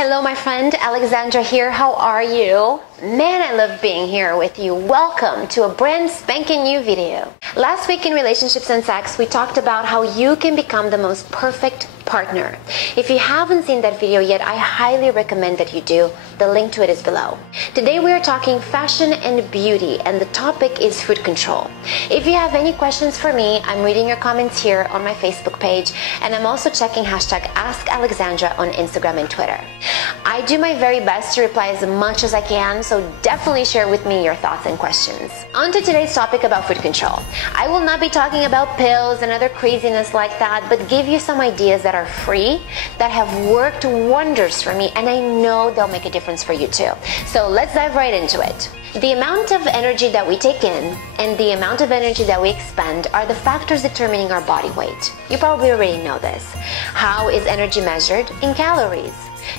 Hello, my friend. Alexandra here. How are you? Man, I love being here with you. Welcome to a brand spanking new video. Last week in Relationships and Sex, we talked about how you can become the most perfect partner. If you haven't seen that video yet, I highly recommend that you do. The link to it is below. Today we are talking fashion and beauty, and the topic is food control. If you have any questions for me, I'm reading your comments here on my Facebook page, and I'm also checking hashtag #AskAlexandra on Instagram and Twitter. I do my very best to reply as much as I can, so definitely share with me your thoughts and questions. On to today's topic about food control. I will not be talking about pills and other craziness like that, but give you some ideas that are free, that have worked wonders for me, and I know they'll make a difference for you too. So let's dive right into it. The amount of energy that we take in and the amount of energy that we expend are the factors determining our body weight. You probably already know this. How is energy measured? In calories.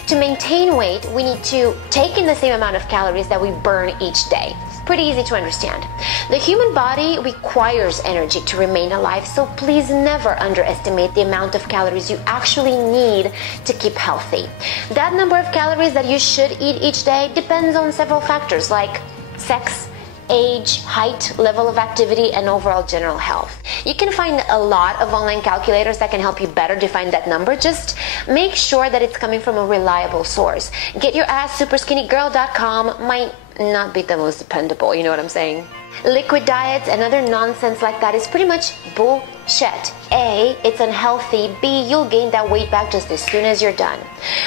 To maintain weight, we need to take in the same amount of calories that we burn each day. It's pretty easy to understand. The human body requires energy to remain alive, so please never underestimate the amount of calories you actually need to keep healthy. That number of calories that you should eat each day depends on several factors like sex, age, height, level of activity, and overall general health. You can find a lot of online calculators that can help you better define that number. Just make sure that it's coming from a reliable source. GetYourAssSuperskinnyGirl.com might not be the most dependable, you know what I'm saying? Liquid diets and other nonsense like that is pretty much bullshit. A, it's unhealthy. B, you'll gain that weight back just as soon as you're done.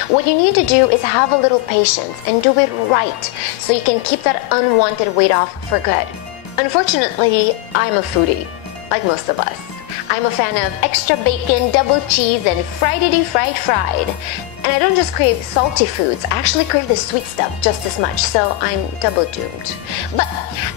What you need to do is have a little patience and do it right so you can keep that unwanted weight off for good. Unfortunately, I'm a foodie, like most of us. I'm a fan of extra bacon, double cheese, and fried. And I don't just crave salty foods, I actually crave the sweet stuff just as much, so I'm double doomed. But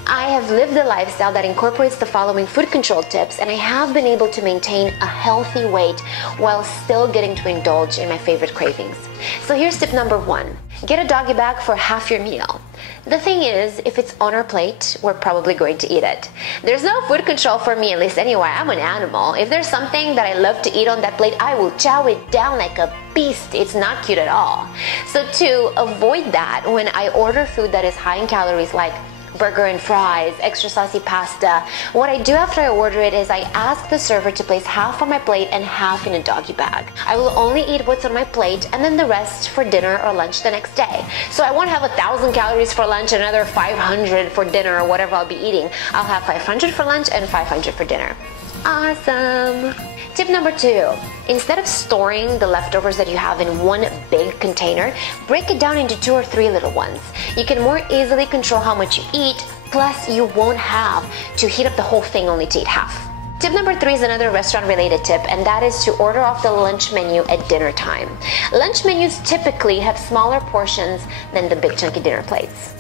I have lived a lifestyle that incorporates the following food control tips, and I have been able to maintain a healthy weight while still getting to indulge in my favorite cravings. So here's tip number 1. Get a doggy bag for half your meal. The thing is, if it's on our plate, we're probably going to eat it. There's no food control for me, at least anyway. I'm an animal. If there's something that I love to eat on that plate, I will chow it down like a beast. It's not cute at all. So to avoid that, when I order food that is high in calories like burger and fries, extra saucy pasta, what I do after I order it is I ask the server to place half on my plate and half in a doggy bag. I will only eat what's on my plate and then the rest for dinner or lunch the next day. So I won't have 1,000 calories for lunch and another 500 for dinner or whatever I'll be eating. I'll have 500 for lunch and 500 for dinner. Awesome! Tip number 2. Instead of storing the leftovers that you have in one big container, break it down into 2 or 3 little ones. You can more easily control how much you eat, plus you won't have to heat up the whole thing only to eat half. Tip number 3 is another restaurant-related tip, and that is to order off the lunch menu at dinner time. Lunch menus typically have smaller portions than the big chunky dinner plates.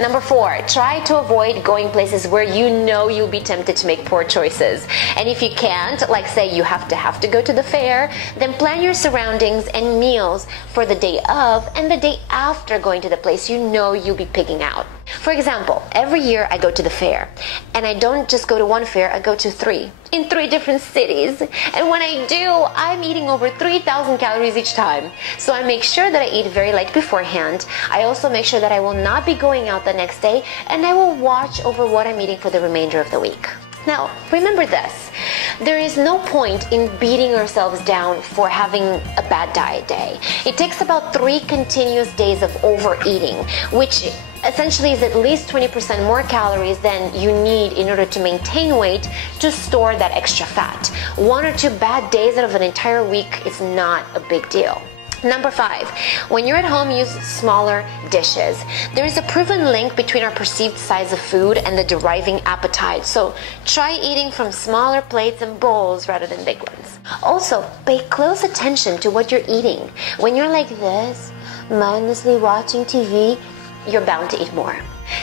Number 4, try to avoid going places where you know you'll be tempted to make poor choices. And if you can't, like say you have to go to the fair, then plan your surroundings and meals for the day of and the day after going to the place you know you'll be picking out. For example, every year I go to the fair, and I don't just go to one fair, I go to 3 in 3 different cities. And when I do, I'm eating over 3,000 calories each time. So I make sure that I eat very light beforehand. I also make sure that I will not be going out the next day, and I will watch over what I'm eating for the remainder of the week. Now, remember this. There is no point in beating ourselves down for having a bad diet day. It takes about 3 continuous days of overeating, which essentially is at least 20% more calories than you need in order to maintain weight to store that extra fat. 1 or 2 bad days out of an entire week is not a big deal. Number 5, when you're at home, use smaller dishes. There is a proven link between our perceived size of food and the deriving appetite. So try eating from smaller plates and bowls rather than big ones. Also, pay close attention to what you're eating. When you're like this, mindlessly watching TV, you're bound to eat more.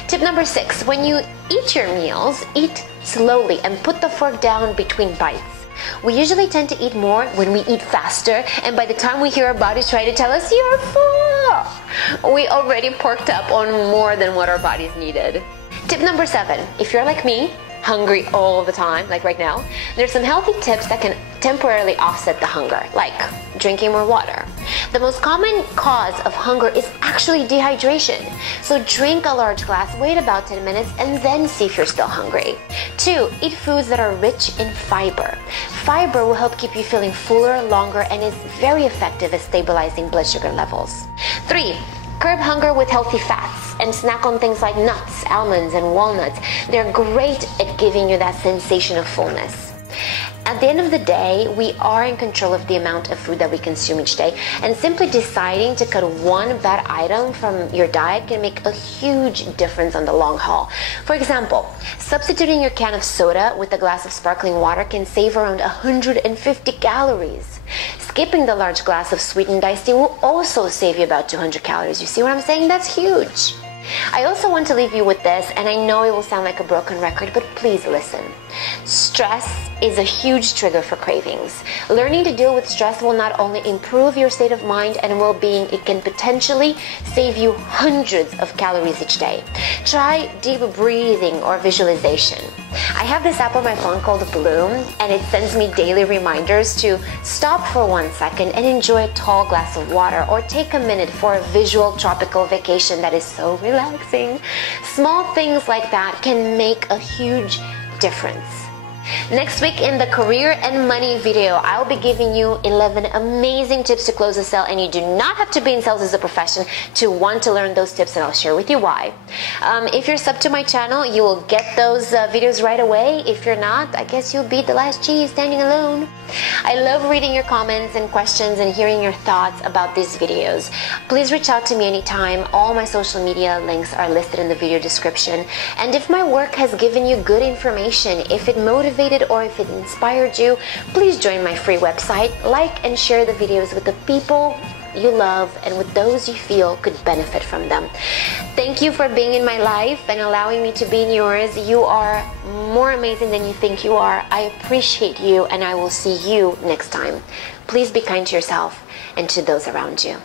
Tip number 6, when you eat your meals, eat slowly and put the fork down between bites. We usually tend to eat more when we eat faster, and by the time we hear our bodies try to tell us, "You're full," we already porked up on more than what our bodies needed. Tip number 7, if you're like me, hungry all the time, like right now, there's some healthy tips that can temporarily offset the hunger, like drinking more water. The most common cause of hunger is actually dehydration. So drink a large glass, wait about 10 minutes, and then see if you're still hungry. 2, eat foods that are rich in fiber. Fiber will help keep you feeling fuller longer and is very effective at stabilizing blood sugar levels. 3, curb hunger with healthy fats and snack on things like nuts, almonds, and walnuts. They're great at giving you that sensation of fullness. At the end of the day, we are in control of the amount of food that we consume each day, and simply deciding to cut one bad item from your diet can make a huge difference on the long haul. For example, substituting your can of soda with a glass of sparkling water can save around 150 calories. Skipping the large glass of sweetened iced tea will also save you about 200 calories. You see what I'm saying? That's huge. I also want to leave you with this, and I know it will sound like a broken record, but please listen. Stress is a huge trigger for cravings. Learning to deal with stress will not only improve your state of mind and well-being, it can potentially save you hundreds of calories each day. Try deep breathing or visualization. I have this app on my phone called Bloom, and it sends me daily reminders to stop for 1 second and enjoy a tall glass of water, or take a minute for a visual tropical vacation that is so relaxing. Small things like that can make a huge difference. Next week in the career and money video, I'll be giving you 11 amazing tips to close a sale, and you do not have to be in sales as a profession to want to learn those tips, and I'll share with you why. If you're sub to my channel, you will get those videos right away. If you're not, I guess you'll be the last cheese standing alone. I love reading your comments and questions and hearing your thoughts about these videos. Please reach out to me anytime. All my social media links are listed in the video description. And if my work has given you good information, if it motivated or if it inspired you, please join my free website, like and share the videos with the people you love and with those you feel could benefit from them. Thank you for being in my life and allowing me to be in yours. You are more amazing than you think you are. I appreciate you, and I will see you next time. Please be kind to yourself and to those around you.